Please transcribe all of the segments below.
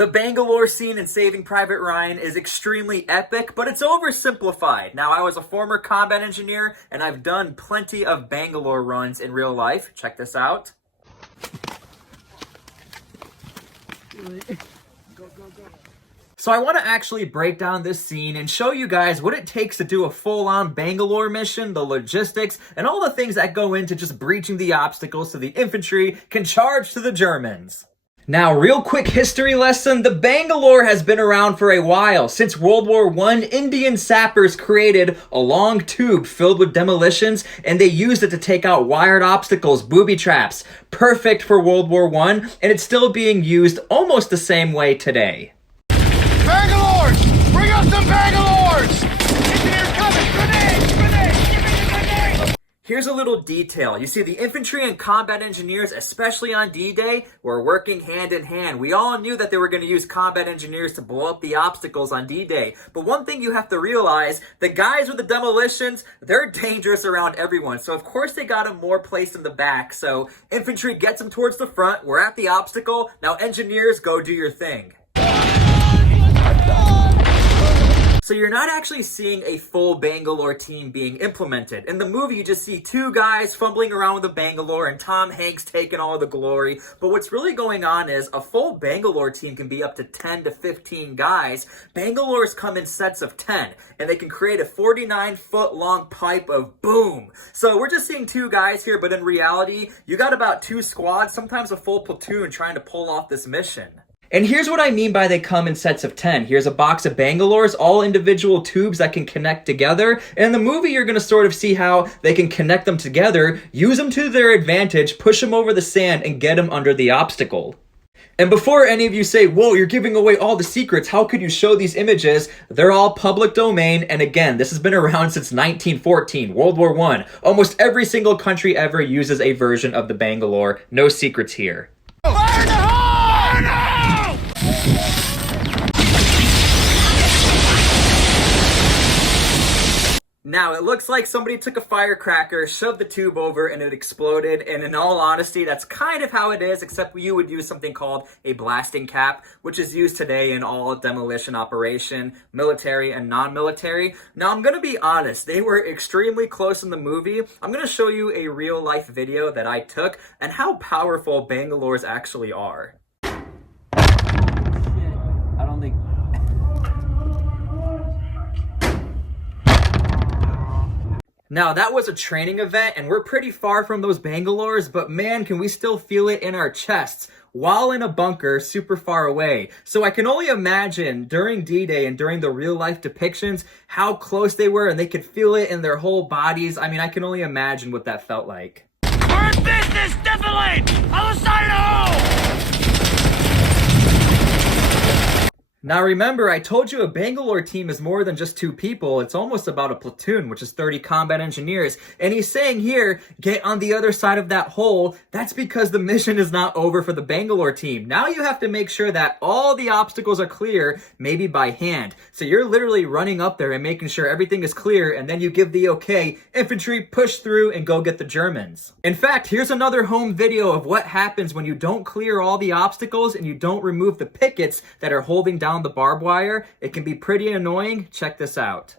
The Bangalore scene in Saving Private Ryan is extremely epic, but it's oversimplified. Now, I was a former combat engineer, and I've done plenty of Bangalore runs in real life. Check this out. So I want to actually break down this scene and show you guys what it takes to do a full-on Bangalore mission, the logistics, and all the things that go into just breaching the obstacles so the infantry can charge to the Germans. Now, real quick history lesson, the Bangalore has been around for a while. Since World War I, Indian sappers created a long tube filled with demolitions, and they used it to take out wired obstacles, booby traps. Perfect for World War I, and it's still being used almost the same way today. Bangalores! Bring up some Bangalores! Engineers coming! Grenades! Grenades! Give me the grenades! Here's a little detail. You see, the infantry and combat engineers, especially on D-Day, were working hand in hand. We all knew that they were going to use combat engineers to blow up the obstacles on D-Day. But one thing you have to realize, the guys with the demolitions, they're dangerous around everyone. So of course they got them more placed in the back. So infantry gets them towards the front. We're at the obstacle. Now engineers, go do your thing. So you're not actually seeing a full Bangalore team being implemented. In the movie, you just see two guys fumbling around with the Bangalore and Tom Hanks taking all the glory. But what's really going on is a full Bangalore team can be up to 10 to 15 guys. Bangalores come in sets of 10, and they can create a 49-foot long pipe of boom. So we're just seeing two guys here, but in reality, you got about two squads, sometimes a full platoon trying to pull off this mission. And here's what I mean by they come in sets of 10. Here's a box of Bangalores, all individual tubes that can connect together. And in the movie, you're going to sort of see how they can connect them together, use them to their advantage, push them over the sand, and get them under the obstacle. And before any of you say, whoa, you're giving away all the secrets, how could you show these images? They're all public domain. And again, this has been around since 1914, World War I. Almost every single country ever uses a version of the Bangalore. No secrets here. Fire in the hole! Fire in the hole! Now, it looks like somebody took a firecracker, shoved the tube over, and it exploded. And in all honesty, that's kind of how it is, except you would use something called a blasting cap, which is used today in all demolition operation, military and non-military. Now, I'm going to be honest, they were extremely close in the movie. I'm going to show you a real-life video that I took and how powerful Bangalores actually are. I don't think... Now, that was a training event, and we're pretty far from those Bangalores, but man, can we still feel it in our chests while in a bunker super far away. So I can only imagine during D-Day and during the real-life depictions how close they were, and they could feel it in their whole bodies. I mean, I can only imagine what that felt like. We're in business, definitely! On the side of the hole! Now remember, I told you a Bangalore team is more than just two people. It's almost about a platoon, which is 30 combat engineers. And he's saying here, get on the other side of that hole. That's because the mission is not over for the Bangalore team. Now you have to make sure that all the obstacles are clear, maybe by hand. So you're literally running up there and making sure everything is clear, and then you give the okay, infantry push through and go get the Germans. In fact, here's another home video of what happens when you don't clear all the obstacles and you don't remove the pickets that are holding down the barbed wire. It can be pretty annoying. Check this out.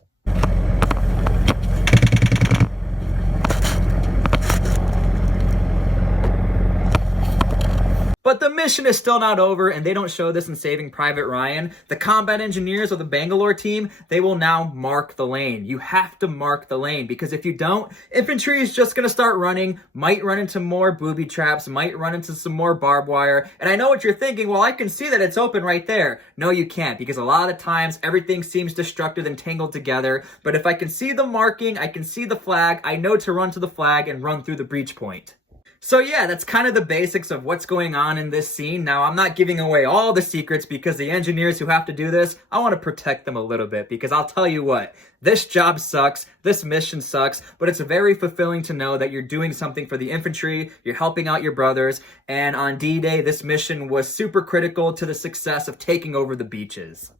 But the mission is still not over, and they don't show this in Saving Private Ryan. The combat engineers of the Bangalore team, they will now mark the lane. You have to mark the lane, because if you don't, infantry is just going to start running, might run into more booby traps, might run into some more barbed wire. And I know what you're thinking, well, I can see that it's open right there. No, you can't, because a lot of times everything seems destructed and tangled together. But if I can see the marking, I can see the flag, I know to run to the flag and run through the breach point. So yeah, that's kind of the basics of what's going on in this scene. Now, I'm not giving away all the secrets because the engineers who have to do this, I want to protect them a little bit, because I'll tell you what, this job sucks, this mission sucks, but it's very fulfilling to know that you're doing something for the infantry, you're helping out your brothers, and on D-Day, this mission was super critical to the success of taking over the beaches.